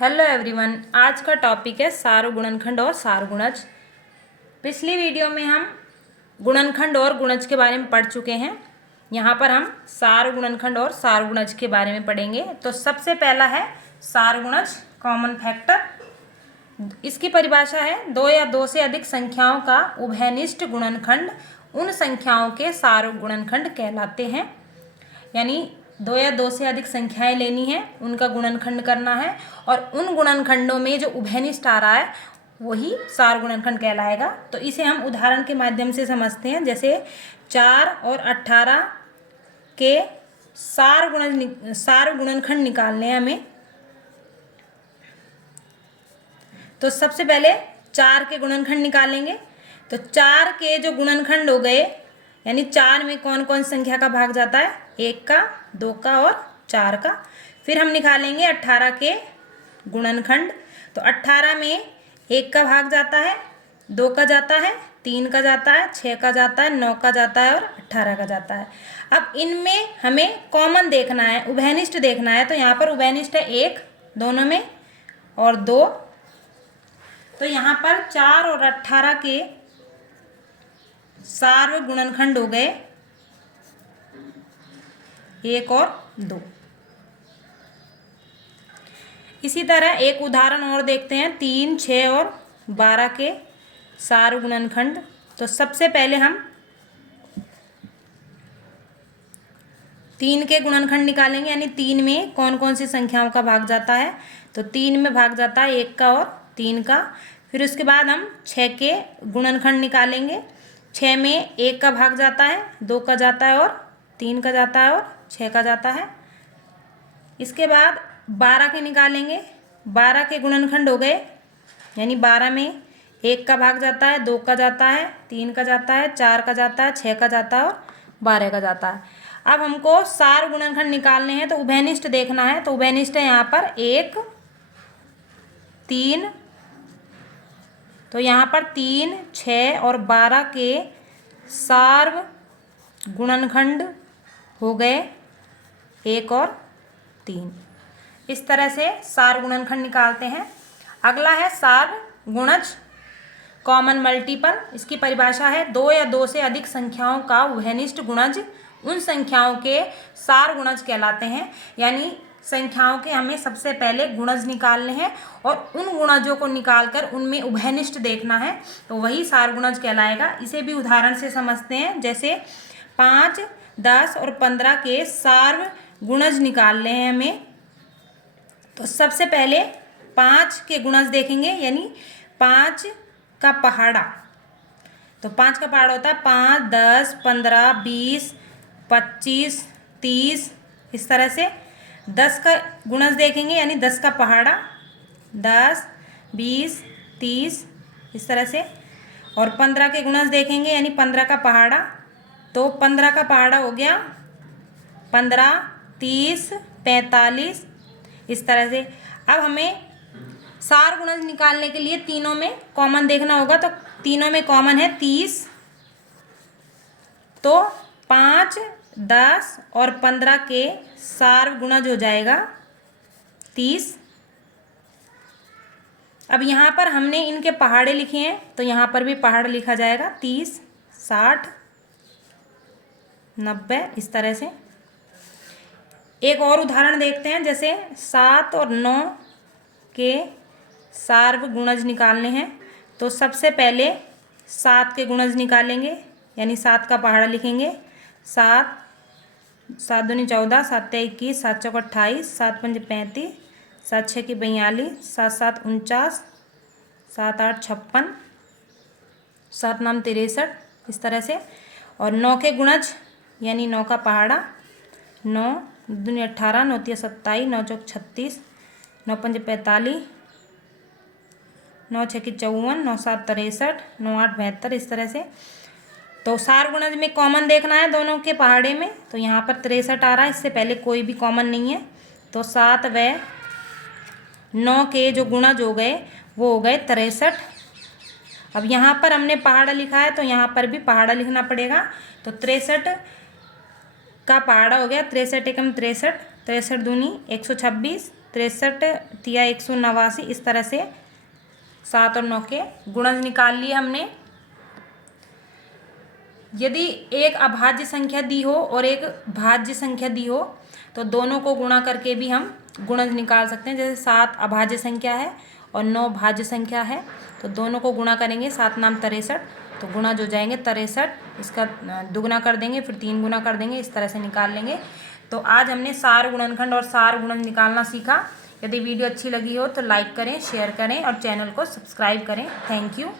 Hello everyone, आज का topic है सार गुणनखंड और सार गुणज। पिछली वीडियो में हम गुणनखंड और गुणज के बारे में पढ़ चुके हैं। यहाँ पर हम सार गुणनखंड और सार गुणज के बारे में पढ़ेंगे। तो सबसे पहला है सार गुणज कॉमन फैक्टर। इसकी परिभाषा है दो या दो से अधिक संख्याओं का उभयनिष्ठ गुणनखंड उन संख्याओं के सार गुणनखंड कहलाते हैं। यानी दो या दो से अधिक संख्याएं लेनी है, उनका गुणनखंड करना है और उन गुणनखंडों में जो उभयनिष्ठ आ रहा है वही सार गुणनखंड कहलाएगा। तो इसे हम उदाहरण के माध्यम से समझते हैं। जैसे 4 और 18 के सार गुणनखंड निकालने हैं हमें। तो सबसे पहले 4 के गुणनखंड निकालेंगे। तो 4 के जो गुणनखंड हो गए, यानी 4 में कौन कौन संख्या का भाग जाता है, 1 का, 2 का और 4 का। फिर हम निकालेंगे 18 के गुणनखंड। तो 18 में 1 का भाग जाता है, 2 का जाता है, 3 का जाता है, 6 का जाता है, 9 का जाता है और 18 का जाता है। अब इनमें हमें कॉमन देखना है, उभयनिष्ठ देखना है। तो यहाँ पर उभयनिष्ठ है 1 दोनों में और 2। तो यहाँ पर 4 और 18 के सार गुणनखंड हो गए 1 और 2। इसी तरह एक उदाहरण और देखते हैं 3, 6 और 12 के सार गुणनखंड। तो सबसे पहले हम 3 के गुणनखंड निकालेंगे, यानी 3 में कौन कौन सी संख्याओं का भाग जाता है। तो 3 में भाग जाता है 1 का और 3 का। फिर उसके बाद हम 6 के गुणनखंड निकालेंगे। 6 में 1 का भाग जाता है, 2 का जाता है और 3 का जाता है और 6 का जाता है। इसके बाद 12 के निकालेंगे। 12 के गुणनखंड हो गए, यानी 12 में 1 का भाग जाता है, 2 का जाता है, 3 का जाता है, 4 का जाता है, 6 का जाता है और 12 का जाता है। अब हमको सार गुणनखंड निकालने हैं, तो उभयनिष्ठ देखना है। तो उभयनिष्ठ है यहाँ पर 1, 3। तो यहाँ पर 3, 6 और 12 के सार गुणनखंड हो गए 1 और 3। इस तरह से सार गुणनखंड निकालते हैं। अगला है सार गुणज कॉमन मल्टीपल। इसकी परिभाषा है दो या दो से अधिक संख्याओं का उभयनिष्ठ गुणज उन संख्याओं के सार गुणज कहलाते हैं। यानी संख्याओं के हमें सबसे पहले गुणज निकालने हैं और उन गुणजों को निकालकर उनमें उभयनिष्ठ देखना है, तो वही सार गुणज कहलाएगा। इसे भी उदाहरण से समझते हैं। जैसे 5, 10 और 15 के सार गुणज निकालने हैं हमें। तो सबसे पहले 5 के गुणज देखेंगे, यानी 5 का पहाड़ा। तो 5 का पहाड़ा होता है 5, 10, 15, 20, 25, 30। इस तरह से 10 का गुणज देखेंगे, यानी 10 का पहाड़ा 10, 20, 30 इस तरह से। और 15 के गुणज देखेंगे, यानी 15 का पहाड़ा। तो 15 का पहाड़ा हो गया 15, 30, 45 इस तरह से। अब हमें सार गुणज निकालने के लिए तीनों में कॉमन देखना होगा। तो तीनों में कॉमन है 30। तो 5, 10 और 15 के सार गुणज हो जाएगा 30। अब यहाँ पर हमने इनके पहाड़े लिखे हैं, तो यहाँ पर भी पहाड़ लिखा जाएगा 30, 60, 90 इस तरह से। एक और उदाहरण देखते हैं। जैसे 7 और 9 के सार गुणज निकालने हैं। तो सबसे पहले 7 के गुणज निकालेंगे, यानी 7 का पहाड़ा लिखेंगे। 7, 7 दूनी 14, 7 तिया 21, 7 चौका 28, 7 पंजे 35, 7 छक्के 42, 7 7 49, 7 8 56, 7 9 63 इस तरह से। और 9 के गुणज, यानी 9 का पहाड़ा 9 दूनी 18, 9 तिया 27, 9 चौक 36, 9 पंजे 45, 9 छक्के 54, 9 7 63, 9 8 72 इस तरह से। तो सार गुणज में कॉमन देखना है दोनों के पहाड़े में। तो यहाँ पर 63 आ रहा है, इससे पहले कोई भी कॉमन नहीं है। तो 7 व 9 के जो गुणज हो गए वो हो गए 63। अब यहाँ पर हमने पहाड़ा लिखा है, तो यहाँ पर भी पहाड़ा लिखना पड़ेगा। तो 63 का पहाड़ा हो गया 63 एकम 63, 63 दूनी 126, 63 तिया 189, इस तरह से 7 और 9 के गुणज निकाल लिए हमने। यदि एक अभाज्य संख्या दी हो और एक भाज्य संख्या दी हो तो दोनों को गुणा करके भी हम गुणज निकाल सकते हैं। जैसे 7 अभाज्य संख्या है और 9 भाज्य संख्या है, तो दोनों को गुणा करेंगे, 7 नाम 63, तो गुणा जो जाएंगे 63, इसका दुगुना कर देंगे, फिर 3 गुना कर देंगे, इस तरह से निकाल लेंगे। तो आज हमने सार गुणनखंड और सार गुणज निकालना सीखा। यदि वीडियो अच्छी लगी हो तो लाइक करें, शेयर करें और चैनल को सब्सक्राइब करें। Thank you.